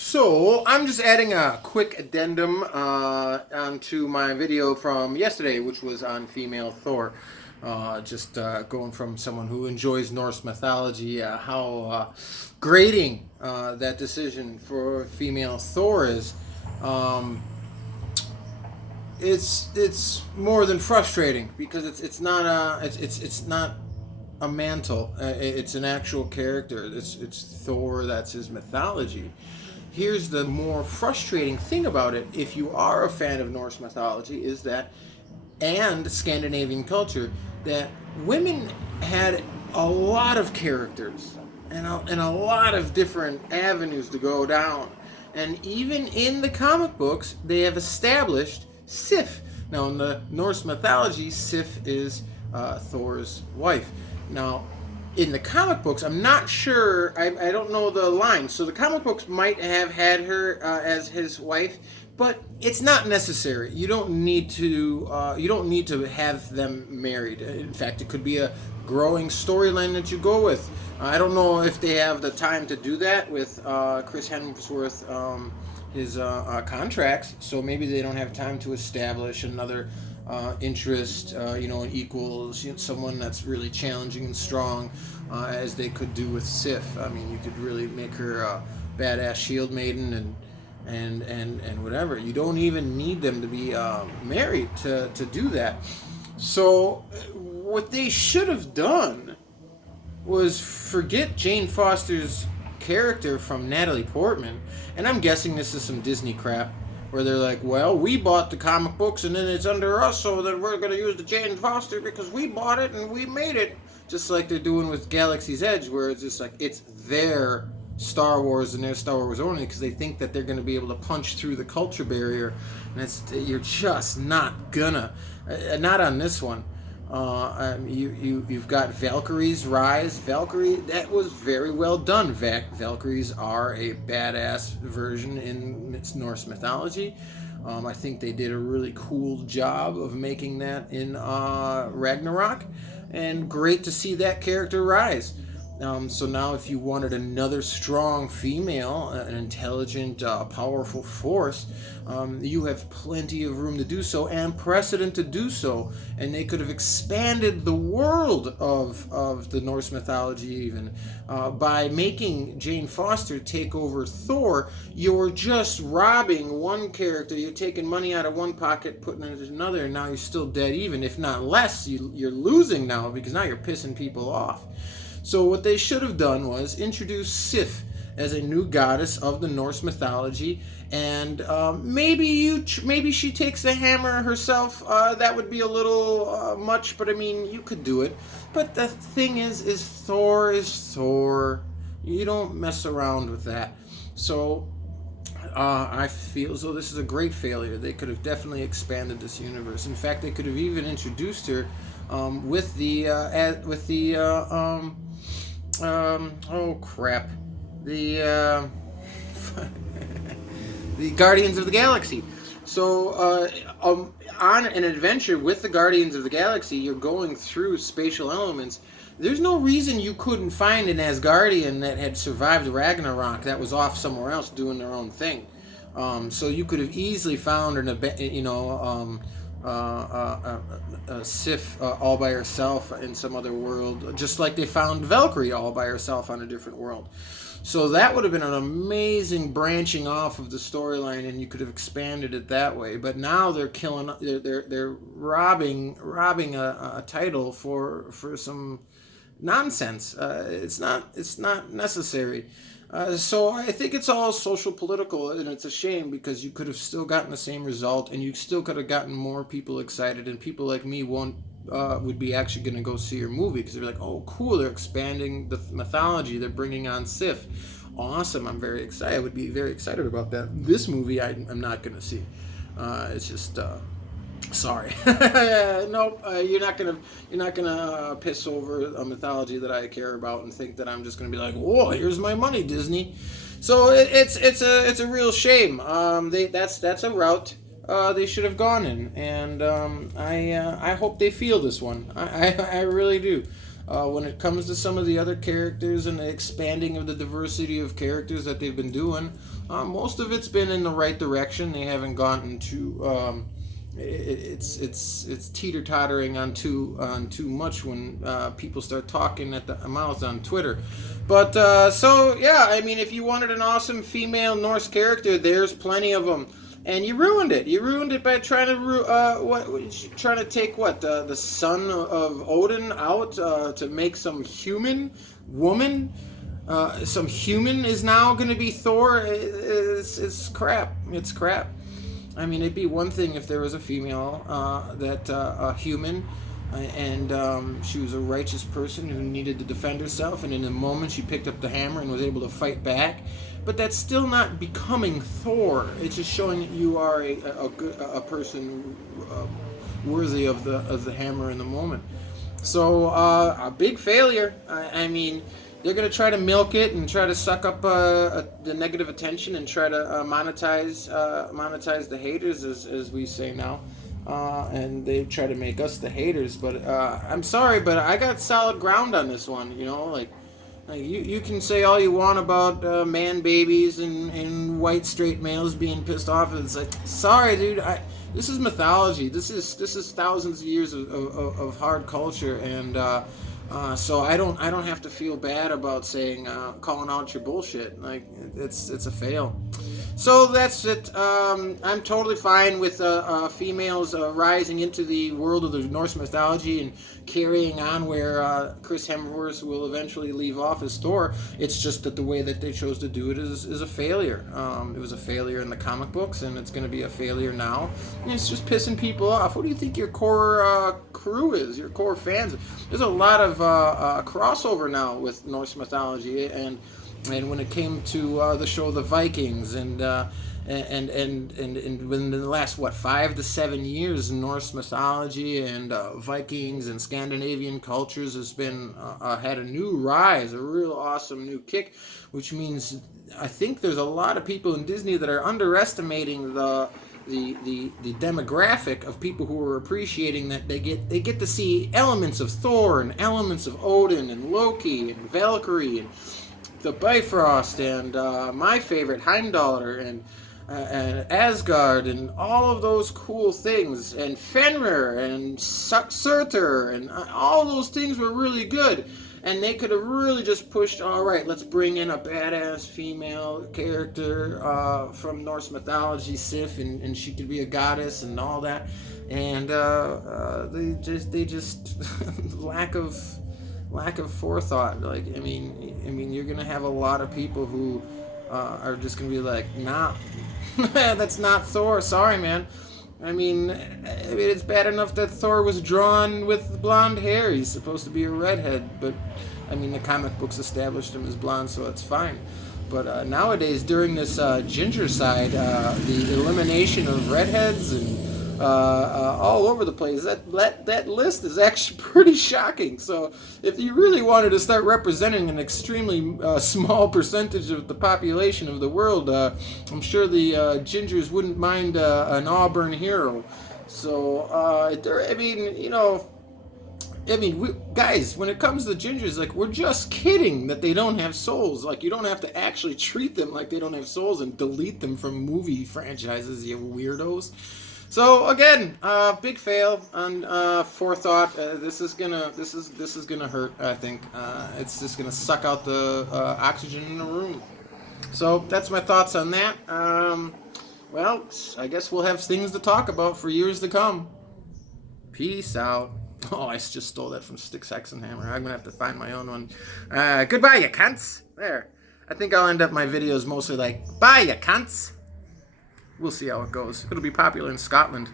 So I'm just adding a quick addendum onto my video from yesterday, which was on female Thor. Just going from someone who enjoys Norse mythology, how grating that decision for female Thor is. Um, it's more than frustrating because it's not it's not a mantle. It's an actual character. It's Thor. That's his mythology. Here's the more frustrating thing about it. If you are a fan of Norse mythology, is that and Scandinavian culture that women had a lot of characters and a lot of different avenues to go down. And even in the comic books, they have established Sif. Now, in the Norse mythology, Sif is Thor's wife. Now, in the comic books, I'm not sure. I don't know the line. So the comic books might have had her as his wife, but it's not necessary. You don't need to. You don't need to have them married. In fact, it could be a growing storyline that you go with. I don't know if they have the time to do that with Chris Hemsworth. His contracts, so maybe they don't have time to establish another interest, an equals, someone that's really challenging and strong, as they could do with Sif. I mean, you could really make her a badass shield maiden and whatever. You don't even need them to be married to do that. So, what they should have done was forget Jane Foster's character from Natalie Portman, and I'm guessing this is some Disney crap where they're like, well, we bought the comic books and then it's under us, so then we're going to use the Jane Foster because we bought it and we made it. Just like they're doing with Galaxy's Edge, where it's just like it's their Star Wars and their Star Wars only because they think that they're going to be able to punch through the culture barrier, and you're just not gonna, not on this one. You've got Valkyrie's rise. Valkyrie, that was very well done. Valkyries are a badass version in Norse mythology. I think they did a really cool job of making that in Ragnarok, and great to see that character rise. So now, if you wanted another strong female, an intelligent, powerful force, you have plenty of room to do so and precedent to do so. And they could have expanded the world of the Norse mythology even by making Jane Foster take over Thor. You're just robbing one character. You're taking money out of one pocket, putting it into another, and now you're still dead even, if not less. You're losing now because now you're pissing people off. So what they should have done was introduce Sif as a new goddess of the Norse mythology, and maybe she takes the hammer herself. That would be a little much, but I mean, you could do it. But the thing is Thor is Thor. You don't mess around with that. So I feel as though this is a great failure. They could have definitely expanded this universe. In fact, they could have even introduced her with the oh crap, the the Guardians of the Galaxy. So on an adventure with the Guardians of the Galaxy, you're going through spatial elements. There's no reason you couldn't find an Asgardian that had survived Ragnarok that was off somewhere else doing their own thing. So you could have easily found a Sif all by herself in some other world, just like they found Valkyrie all by herself on a different world. So that would have been an amazing branching off of the storyline, and you could have expanded it that way. But now they're killing, they're robbing a title for some nonsense. It's not necessary. So I think it's all social political, and it's a shame because you could have still gotten the same result, and you still could have gotten more people excited, and people like me would be actually going to go see your movie because they're like, oh, cool, they're expanding the mythology, they're bringing on Sif. Awesome, I'm very excited. I would be very excited about that. This movie, I'm not going to see. It's just. Sorry, nope. You're not gonna piss over a mythology that I care about and think that I'm just gonna be like, "Whoa, here's my money, Disney." So it's a real shame. That's a route they should have gone in, and I hope they feel this one. I really do. When it comes to some of the other characters and the expanding of the diversity of characters that they've been doing, most of it's been in the right direction. They haven't gotten too it's teeter-tottering on too much when people start talking at the mouth on Twitter. But so yeah, I mean, if you wanted an awesome female Norse character, there's plenty of them. And you ruined it. You ruined it by trying to take the son of Odin out to make some human woman. Some human is now going to be Thor. It's crap. It's crap. I mean, it'd be one thing if there was a female a human, and she was a righteous person who needed to defend herself, and in a moment she picked up the hammer and was able to fight back. But that's still not becoming Thor. It's just showing that you are a person worthy of the hammer in the moment. So a big failure. I mean, they're going to try to milk it and try to suck up the negative attention and try to monetize the haters, as we say now. And they try to make us the haters. But I'm sorry, but I got solid ground on this one. You know, like you can say all you want about man babies and white straight males being pissed off. It's like, sorry, dude. This is mythology. This is thousands of years of hard culture, and so I don't have to feel bad about saying calling out your bullshit. Like it's a fail. So that's it. I'm totally fine with females rising into the world of the Norse mythology and carrying on where Chris Hemsworth will eventually leave off as Thor. It's just that the way that they chose to do it is a failure. It was a failure in the comic books, and it's going to be a failure now. And it's just pissing people off. What do you think your core crew is? Your core fans? There's a lot of crossover now with Norse mythology, and when it came to the show The Vikings, and within the last 5 to 7 years, Norse mythology and Vikings and Scandinavian cultures has been had a new rise, a real awesome new kick, which means I think there's a lot of people in Disney that are underestimating the demographic of people who are appreciating that they get to see elements of Thor and elements of Odin and Loki and Valkyrie and the Bifrost and my favorite Heimdallr and Asgard and all of those cool things, and Fenrir and Surtur, and all those things were really good. And they could have really just pushed, all right, let's bring in a badass female character from Norse mythology, Sif, and she could be a goddess and all that. And they just lack of forethought. Like, I mean, you're gonna have a lot of people who are just gonna be like, nah, that's not Thor. Sorry, man. I mean, it's bad enough that Thor was drawn with blonde hair. He's supposed to be a redhead, but I mean, the comic books established him as blonde, so it's fine. But nowadays, during this ginger side, the elimination of redheads and all over the place, that list is actually pretty shocking. So if you really wanted to start representing an extremely small percentage of the population of the world, I'm sure the gingers wouldn't mind an Auburn hero. So guys, when it comes to gingers, like, we're just kidding that they don't have souls. Like, you don't have to actually treat them like they don't have souls and delete them from movie franchises, you weirdos. So again, big fail on forethought. This is gonna hurt. I think it's just gonna suck out the oxygen in the room. So that's my thoughts on that. Well, I guess we'll have things to talk about for years to come. Peace out. Oh, I just stole that from Sticks, Hex, and Hammer. I'm gonna have to find my own one. Goodbye, you cunts. There. I think I'll end up my videos mostly like, bye, you cunts. We'll see how it goes. It'll be popular in Scotland.